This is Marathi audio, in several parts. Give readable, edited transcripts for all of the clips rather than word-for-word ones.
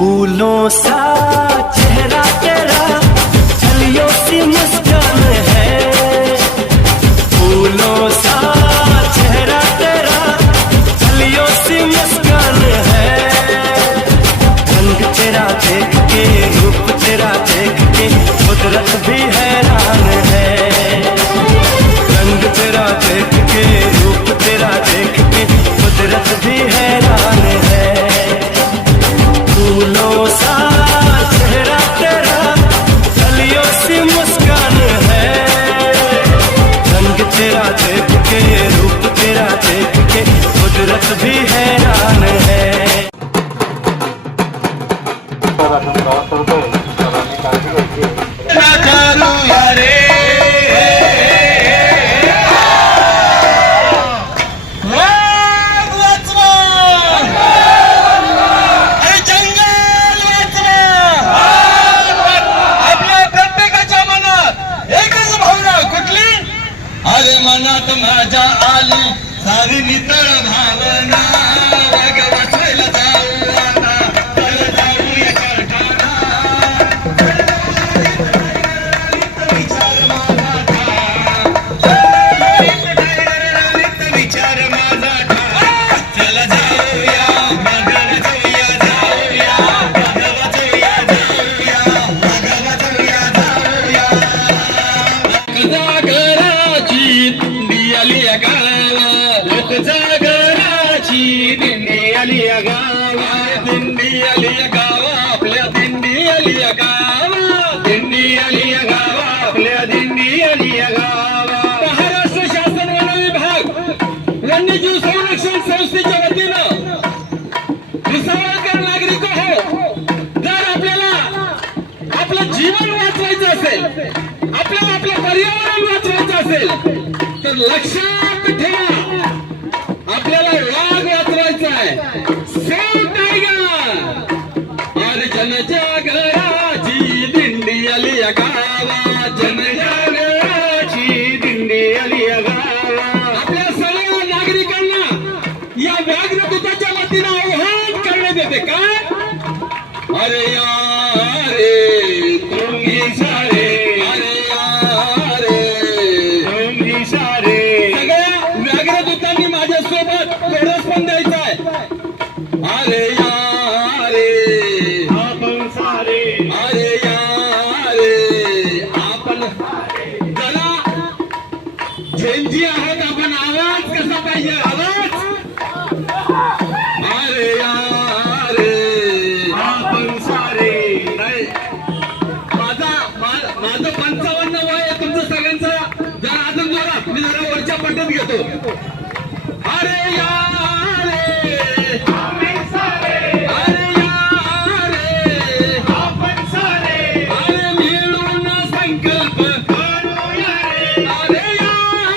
फूलों सा चेहरा तेरा, कलियों सी मुस्कान है। फूलों सा चेहरा तेरा, कलियों सी मुस्कान है। रंग तेरा देख के, रूप तेरा देख के, कुदरत भी हैरान है। रंग तेरा देख के, रूप तेरा देख के, कुदरत भी हैरान है। फूलों सा चेहरा तेरा, कलियों सी मुस्कान है। रंग तेरा देख के, रूप तेरा देख के, कुदरत भी हैरान है। अरे मनात माझ्या आली सारी नितळ भावना, वाचवायला जाऊ आता, चल जाऊया कारखाना। विचार माझा विचार माझा चल जाऊया मगर जाऊया जाऊया वाचवूया जाऊया वाचवूया जाऊया। दिंडी आली गावा, लोक जागराची दिंडी आली गावा, दिंडी आली गावा, आपल्या दिंडी आली गावा, दिंडी आली गावा, आपल्या दिंडी आली गावा। महाराष्ट्र शासन वन विभाग वन्यजीव संरक्षण संस्थेच्या वतीनं विसावळकर नागरिक हो, जर आपल्याला आपलं जीवन वाचवायचं असेल, आपल्याला आपलं पर्यावरण वाचवायचं असेल तर लक्षात ठेवा, आपल्याला वाघ वाचवायचा आहे। Save tiger. अरे जनजागराची दिंडी आली गावा, जनजागराची दिंडी आली गावा। आपल्या सर्व नागरिकांना या व्याघ्रदूताच्या वतीनं आवाहन करण्यात येते काय? अरे यार रे तुम्ही सारे, अरे यार रे तुम्ही सारे। सगळ्या व्याघ्रदूतांनी माझ्यासोबत कोरस पण द्यायचा आहे। अरे यार रे आपण सारे, अरे यार रे आपण सारे। जरा झेंजी आहोत आपण, आवाज कसा पाहिजे? आवाज अरे यार रे आपण सारे। नाही माझं 55 वय आहे, तुमचं सगळ्यांचं जरा अजून जोरात, मी जरा वरच्या पट्ट्यात घेतो। अरे यार रे आपण सारे, अरे यार रे आपण सारे। अरे मिळून संकल्प करूया रे, अरे यार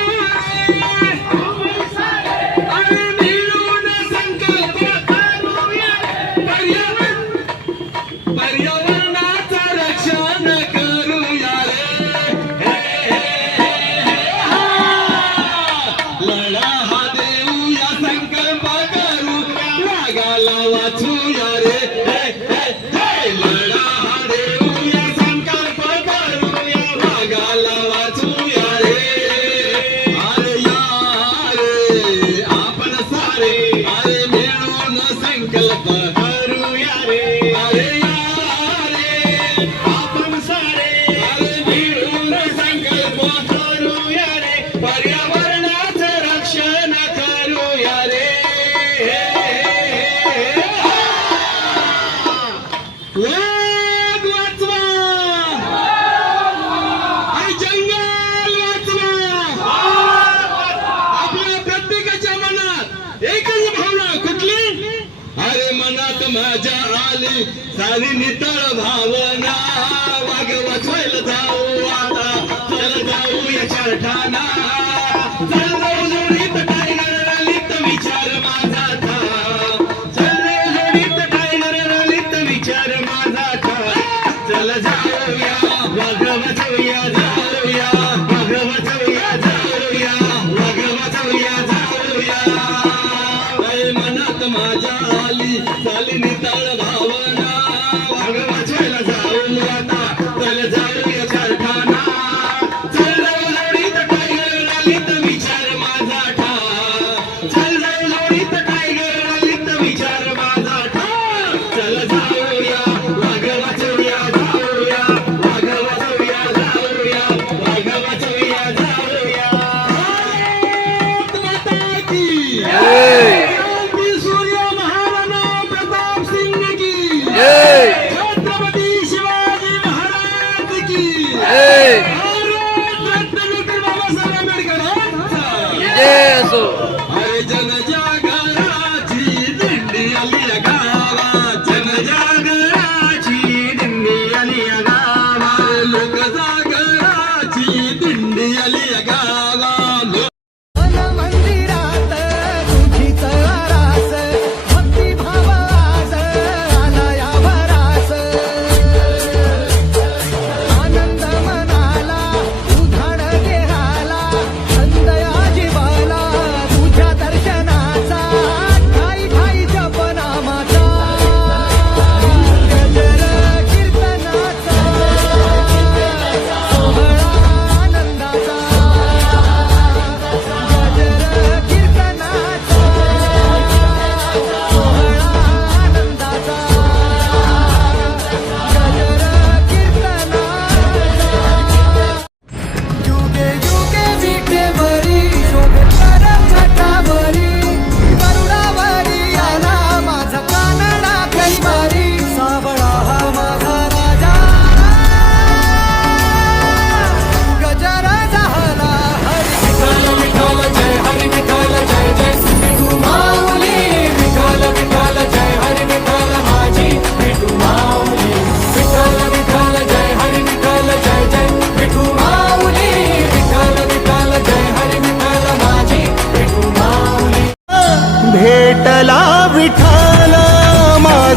रे आपण सारे, अरे मिळून संकल्प करूया रे। पर्यावरणाचं रक्षण करूया रे। लढा हा देऊया, संकल्प करू, वाघाला वाचूया रे। लढा हा देऊया, संकल्प करूया, वाघाला वाचूया रे। अरे यार रे आपण सारे, अरे मिळून संकल्प करूया रे। अरे यार रे आपण सारे, अरे मिळून संकल्प करूया रे। पर्यावरणाचं रक्षण करूया रे। वाघ वाचवा, आणि जंगल वाचवा। आपल्या प्रत्येकाच्या मनात एकच भावना कुठली? अरे मनात माझ्या आली सारी नितळ भावना, वाघ वाचवायला जाऊ आता, चल जाऊया कारखाना। चल जाऊ जोडीत टायगर रलीत विचार माझा था, चल जाऊ जोडीत टायगर रलीत विचार माझा था। चल जाऊया वाघ वाचवूया जाऊया, वाघ वाचवूया जाऊया, वाघ वाचवूया जाऊया। मनात माझ्या आली साली नितळ भावना,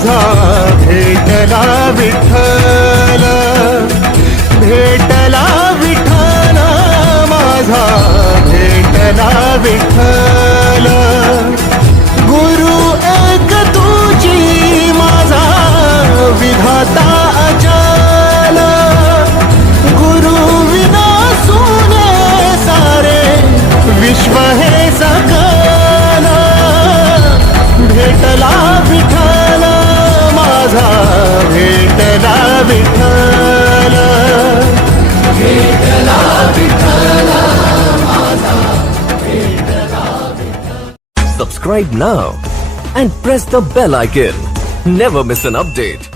माझा भेटला विठ्ठल, भेटला विठ्ठल माझा भेटला विठ्ठल. गुरु एक तुझी माझा विधाता अचल, गुरु विना सुने सारे विश्व हे सकल. भेटला विठ्ठल माझा भेटला विठ्ठल, भेटला विठ्ठल माझा भेटला. Subscribe now and press the bell icon. Never miss an update.